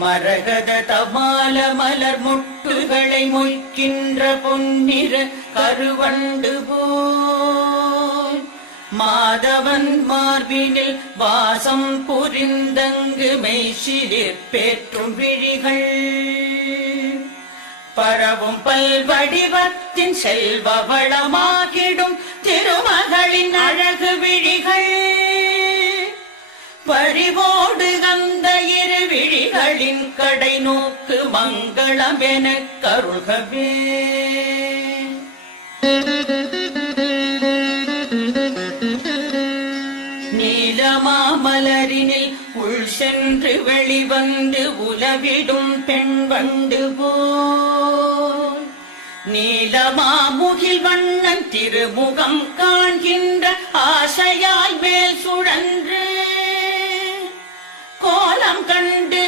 மரகத தமால மலர் முட்டுகளை மொய்க்கின்ற பொன்னிற கருவண்டு போல் மாதவன் மார்பினில் வாசம் புரிந்தங்கு மெய்சிலிற் பேற்றும் விழிகள் பரவும் பல்வடிவத்தின் செல்வ வளமாகிடும் திருமகளின் அழகு விழிகள் பறிவோடு அந்த இரு விழிகளின் கடை நோக்கு மங்களம் எனக் கருள்கவே. நீலமாமலரினில் உள் சென்று வெளிவந்து உலவிடும் பெண் வண்டு போல் நீலமாமுகில் வண்ணன் திருமுகம் காண்கின்ற ஆசையாய் மேல் சுழன்று கோலம் கண்டு